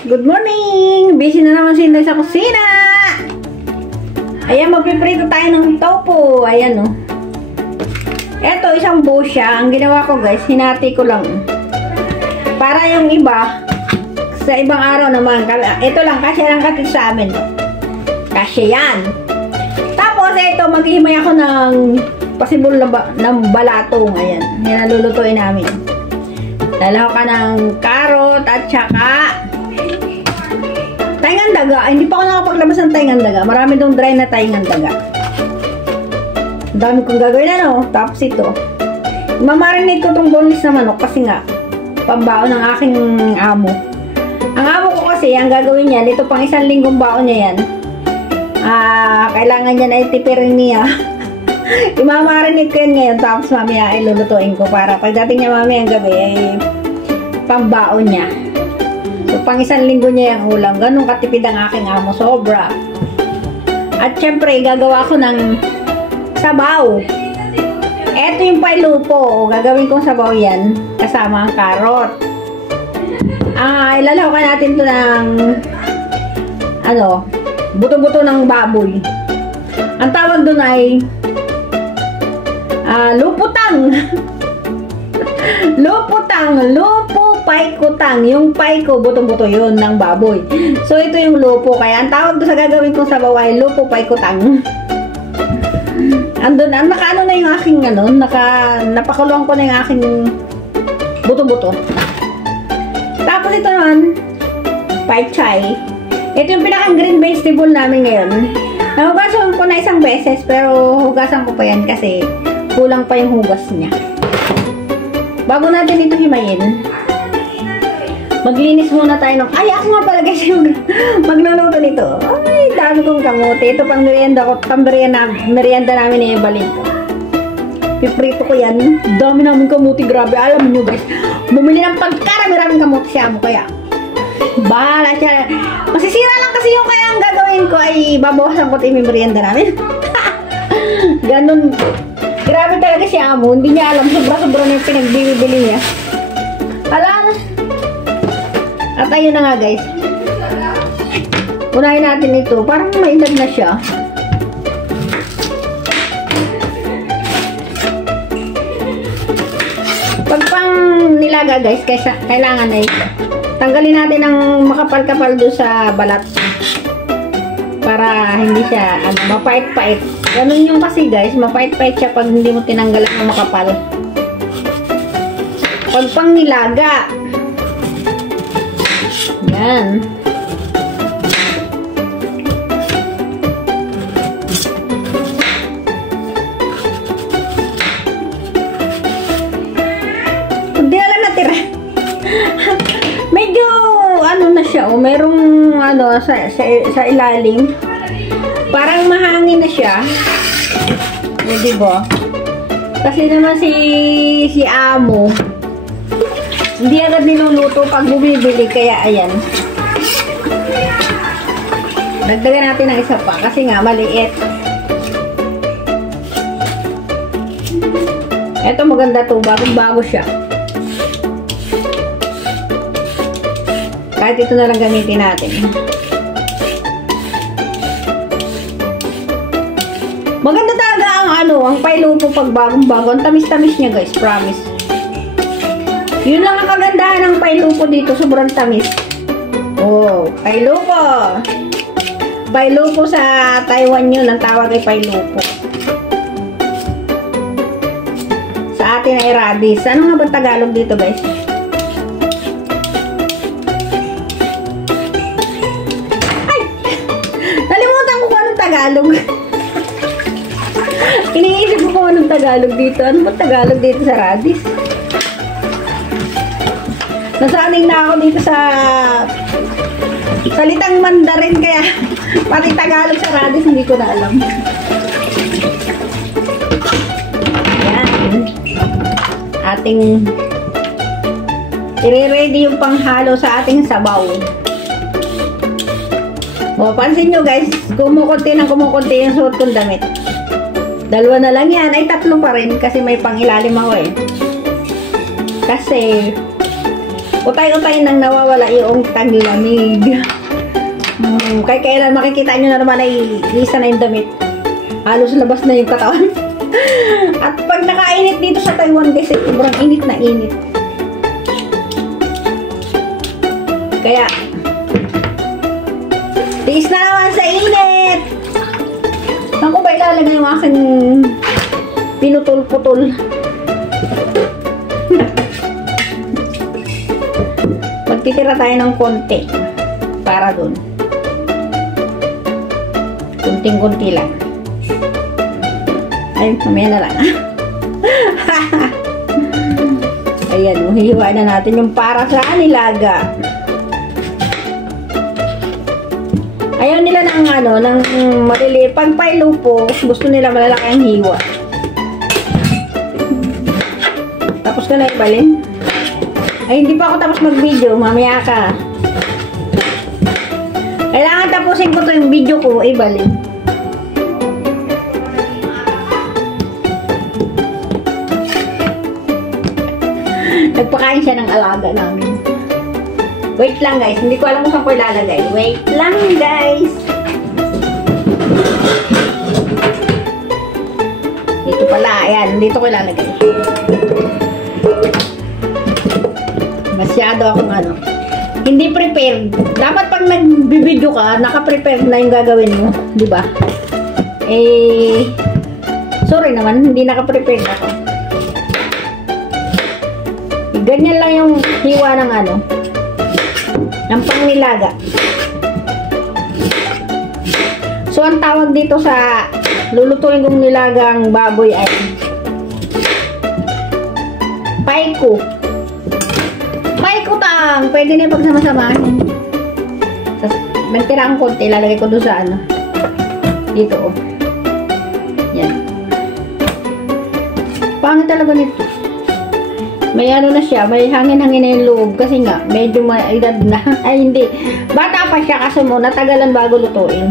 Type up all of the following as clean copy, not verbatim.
Good morning! Busy na naman si Inday sa kusina! Ayan, magpiprito tayo ng tofu. Ayan, oh. Eto, isang buo siya. Ang ginawa ko, guys, hinati ko lang. Para yung iba, sa ibang araw naman, ito lang, kasya lang katit sa amin. Kasya yan. Tapos, ito, maghihimay ako ng pasibol ng balatong. Ayan, yan nalulutuin namin. Lalaho ka ng karot at saka taingan daga. Ay, hindi pa ako nakapaglabas ng taingan daga. Marami dong dry na taingan daga. Ang dami kong gagawin, ano? Tapos ito. Mamarinate ko tong boneless na manok kasi nga, pambaon ng aking amo. Ang amo ko kasi, ang gagawin niya, dito pang 1 linggong baon niya yan. Kailangan niya na itipirin niya. Imamarinate ko yan ngayon, tapos mamaya ay lulutuin ko para pagdating niya mamaya ang gabi ay pambaon niya. So, pang 1 linggo niya yung ulam. Ganun katipid ang aking amo. Sobra. At syempre, gagawa ko ng sabaw. Eto yung pailupo. Gagawin kong sabaw yan. Kasama ang karot. Ilalaw ka natin to ng buto-buto ng baboy. Ang tawag doon ay luputang. Lupo paikutang. Yung paiko, buto-buto yun ng baboy. So, ito yung lupo. Kaya, ang tawag doon sa gagawin kong sabaw ay lupo paikutang. Andun, nakaano na yung aking, napakuluan ko na yung aking buto-buto. Tapos, ito naman, paichay. Ito yung pinakang green vegetable namin ngayon. Nahugasan ko na 1 beses, pero hugasan ko pa yan kasi kulang pa yung hugas niya. Bago natin ito himayin, maglinis muna tayo ng... Ay, ako nga pala guys yung magluluto nito. Ay, dami kong kamote. Ito pang merienda ko. Merienda namin na yung balin ko. Piprito ko yan. Dami namin kamote. Grabe. Alam nyo guys, bumili ng pagkarami-raming kamote siya mo. Kaya, bahala siya. Masisira lang kasi yung kaya ang gagawin ko ay babawasan ko ito yung merienda namin. Ganun. Grabe talaga si amo. Hindi niya alam. Sobra-sobra na yung pinagbibili niya. Ala na. At ayun na nga guys. Unahin natin ito. Parang mainag na siya. Pag pang nilaga guys, kailangan na ito. Tanggalin natin ang makapal-kapal doon sa balat. Para hindi siya mapait-pait. Ganun yung kasi guys, mapait-pait siya pag hindi mo tinanggalan ng makapal. Pag pang nilaga. Yan. Hindi na lang natira. Medyo na siya, merong sa ilalim. Parang mahangin na siya. Eh, diba? Kasi naman si amo hindi agad niluluto pag bumibili, kaya ayan. Dagdagan natin ng isa pa kasi nga maliit. Eto maganda to, bagong-bago siya. Kahit ito na lang gamitin natin. Maganda talaga ang pailupo pag bagong-bago. Ang tamis-tamis niya guys, promise. Yun lang ang kagandahan ng pailupo dito, sobrang tamis. Oh, pailupo. Pailupo sa Taiwan yun, ang tawag ay pailupo. Sa atin ay radis. Ano nga ba Tagalog dito guys? Ay! Nalimutan ko kung anong Tagalog. Iniisip ko kung anong Tagalog dito. Ano ba Tagalog dito sa radis? Nasanay na ako dito sa salitang Mandarin, kaya pati Tagalog sa radis hindi ko na alam. Yan. Ating i-ready yung panghalo sa ating sabaw. O, pansin nyo guys, kumukunti yung suot kong damit. 2 na lang yan. Ay, 3 pa rin kasi may pangilalim ako eh. Kasi Utay-utay nang nawawala yung taglamig. Kaya kailan makikita nyo na naman ay isa na yung damit. Halos labas na yung katawan. At pag nakainit dito sa Taiwan guys, sobrang init na init. Kaya, tiis na naman sa init! Saan ko ba ilalagay yung aking pinutol-putol? Magtitira tayo ng konti para dun. Kunting-kunti lang. Ay, mamaya na lang. Ayan, hihiwain na natin yung para sa nilaga. Ayaw nila ng ano, ng maliliit. Pag pailo po, gusto nila malalaki ang hiwa. Tapos ka na ibalin? Ay, hindi pa ako tapos mag-video. Mamaya ka. Kailangan tapusin ko to yung video ko, ibalin. Nagpakain siya ng alaga namin. Wait lang guys, hindi ko alam kung saan ko ilalagay. Wait lang guys. Dito pala, ayan, dito ko ilalagay. Masyado akong ano. Hindi prepared. Dapat pag nag-video ka, naka-prepared na yung gagawin mo. Diba? Eh, sorry naman, hindi naka-prepared ako. Ganyan lang yung hiwa ng ano, ng pangnilaga. So, ang tawag dito sa lulutuin kong nilagang baboy ay paiko. Paiko tang! Pwede na yung pagsama-samahin. Nagtira ang konti, lalagay ko doon sa ano. Dito, oh. Yan. Pangit talaga nito. May ano na siya, may hangin-hangin na yung loob kasi nga, medyo may edad na. Ay, hindi. Bata pa siya kasi mo, natagalan bago lutuin.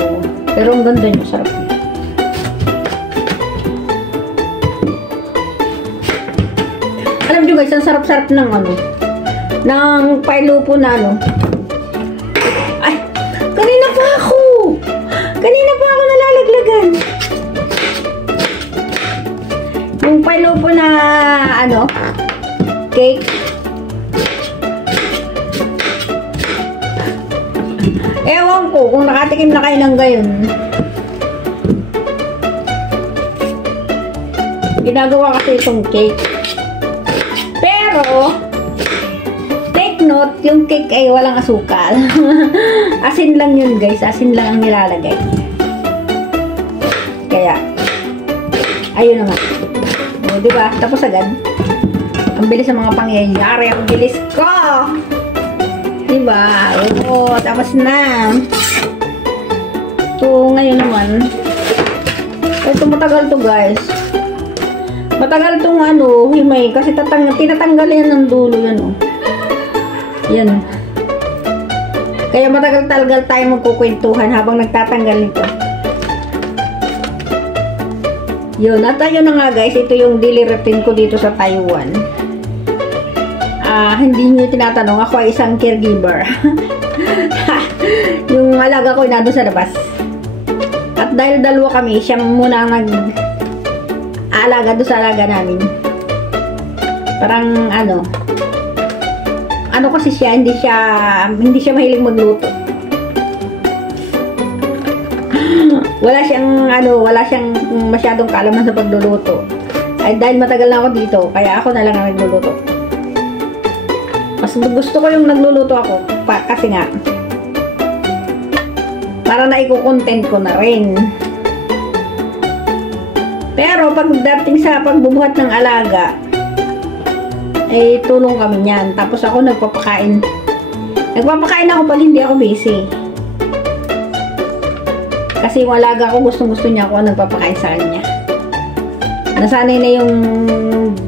Oh, pero ang ganda niyo, sarap. Alam niyo guys, ang sarap-sarap ng ano, ng pailupo na ano. Ay, kanina pa ako! Kanina pa ako nalalaglagan. Yung pailupo na ano, cake. Ewan ko kung nakatikim na kayo ng gayon. Ginagawa kasi itong cake. Pero, take note, yung cake ay walang asukal. Asin lang yun guys, asin lang ang nilalagay. Kaya, ayun naman. O, diba? Tapos agad. Ang bilis ng mga pangyayari. Ang bilis ko! Diba? Oo, tapos na. Ito, ngayon naman. Ito, matagal to guys. Matagal tong ano, himay. Kasi tinatanggal yan ng dulo yan, oh. Yan. Kaya matagal-tagal tayo magkukwentuhan habang nagtatanggal nito. Yun, at ayun na nga guys, ito yung daily routine ko dito sa Taiwan. Hindi nyo tinatanong, ako ay isang caregiver. Yung alaga ko ay nandun sa labas. At dahil dalawa kami, siya muna ang nag-aalaga doon sa alaga namin. Parang ano kasi siya, hindi siya mahilig magluto. Wala siyang masyadong kaalaman sa pagluluto. Ay dahil matagal na ako dito, kaya ako na lang ang nagluluto. Mas gusto ko yung nagluluto ako kasi nga para na i-content ko na rin. Pero pagdating sa pagbubuhat ng alaga, ay tulong kami niyan. Tapos ako nagpapakain. Nagpapakain ako pag hindi ako busy. Kasi yung alaga ko, gustong-gusto niya ako nagpapakain sa kanya. Nasanay na yung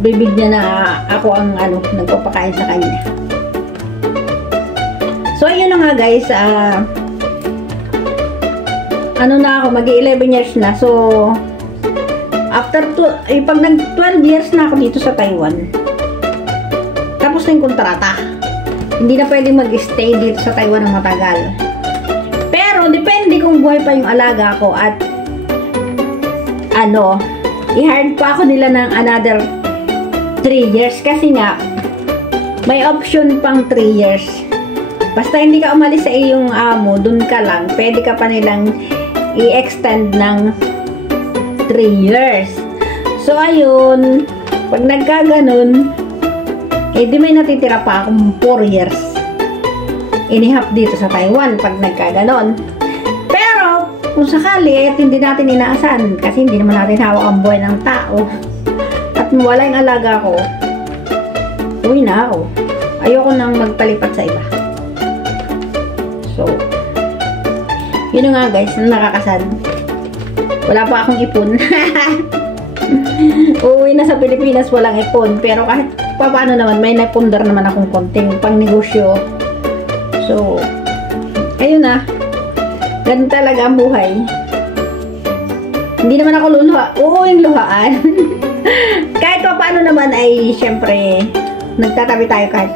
bibig niya na ako ang nagpapakain sa kanya. So, ayun na nga guys. Na ako, mag-11 years na. So, after pag nag-12 years na ako dito sa Taiwan. na yung kontrata. Hindi na pwedeng mag-stay dito sa Taiwan ng matagal. Pero, depende kung buhay pa yung alaga ko at i-hard pa ako nila ng another 3 years. Kasi nga, may option pang 3 years. Basta hindi ka umalis sa iyong amo, dun ka lang, pwede ka pa nilang i-extend ng 3 years. So, ayun, pag nagkaganon, di may natitira pa akong 4 years. Inihap dito sa Taiwan pag nagkaganon. Pero, kung sakali, hindi natin inaasahan kasi hindi naman natin hawak ang buhay ng tao. At wala yung alaga ko, uwi na ako. Ayoko nang magpalipat sa iba. So, yun nga guys, nakakasad. Wala pa akong ipon. Uwi na sa Pilipinas, walang ipon. Pero kahit paano naman, may naipundar naman akong konting pang negosyo. So, ayun na. Ganun talaga ang buhay. Hindi naman ako luluha. Oo, yung luhaan. Kahit paano naman ay, syempre, nagtatabi tayo kahit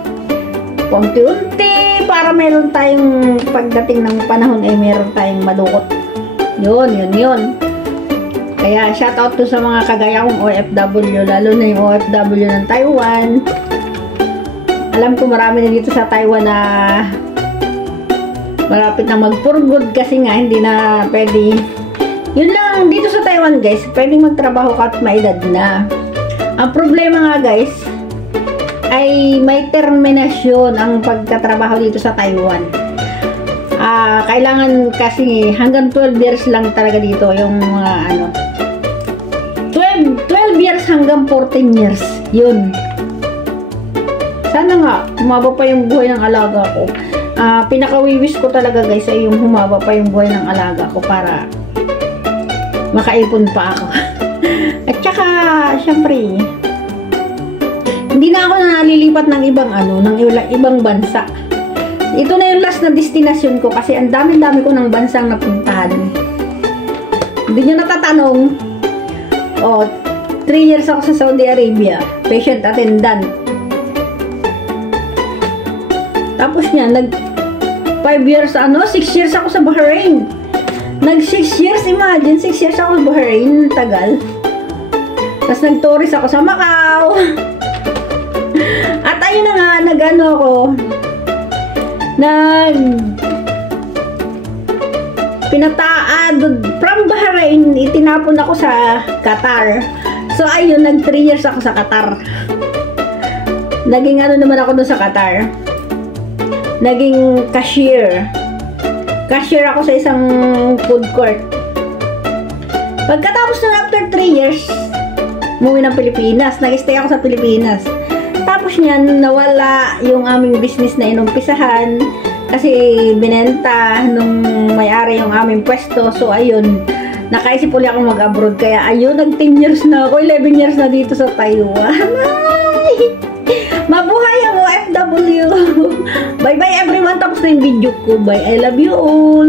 unti-unti para meron tayong pagdating ng panahon ay meron tayong madukot. Yun. Kaya shoutout to sa mga kagaya kong OFW, lalo na yung OFW ng Taiwan. Alam ko marami na dito sa Taiwan na malapit na mag-for good kasi nga hindi na pwede. Yun lang, dito sa Taiwan guys, pwedeng magtrabaho ka at maedad na. Ang problema nga guys, ay may terminasyon ang pagkatrabaho dito sa Taiwan. Kailangan kasi hanggang 12 years lang talaga dito yung mga 12 years hanggang 14 years. Yun. Sana nga, humaba pa yung buhay ng alaga ko. Pinakawiwis ko talaga guys ay yung humaba pa yung buhay ng alaga ko para makaipon pa ako. At saka, syempre, hindi na ako nalilipat ng ibang bansa. Ito na yung last na destination ko kasi ang dami-dami ko ng bansang napuntahan. Hindi nyo natatanong. 3 years ako sa Saudi Arabia. Patient attendant. Tapos niya, 5 years, 6 years ako sa Bahrain. 6 years, imagine, 6 years ako sa Bahrain. Tagal. Tapos nag-tourist ako sa Macau. At ayun na nga, from Bahrain, itinapon ako sa Qatar. So ayun, 3 years ako sa Qatar. Naging naman ako doon sa Qatar. Naging cashier. Cashier ako sa isang food court. Pagkatapos ng after 3 years, umuwi ng Pilipinas. Nag-stay ako sa Pilipinas. Tapos niyan, nawala yung aming business na inumpisahan kasi binenta nung may-ari yung aming pwesto. So, ayun, nakaisip ulit akong mag-abroad. Kaya, ayun, 10 years na ako. 11 years na dito sa Taiwan. Ay! Mabuhay ang OFW! Bye-bye everyone! Tapos na yung video ko. Bye! I love you all!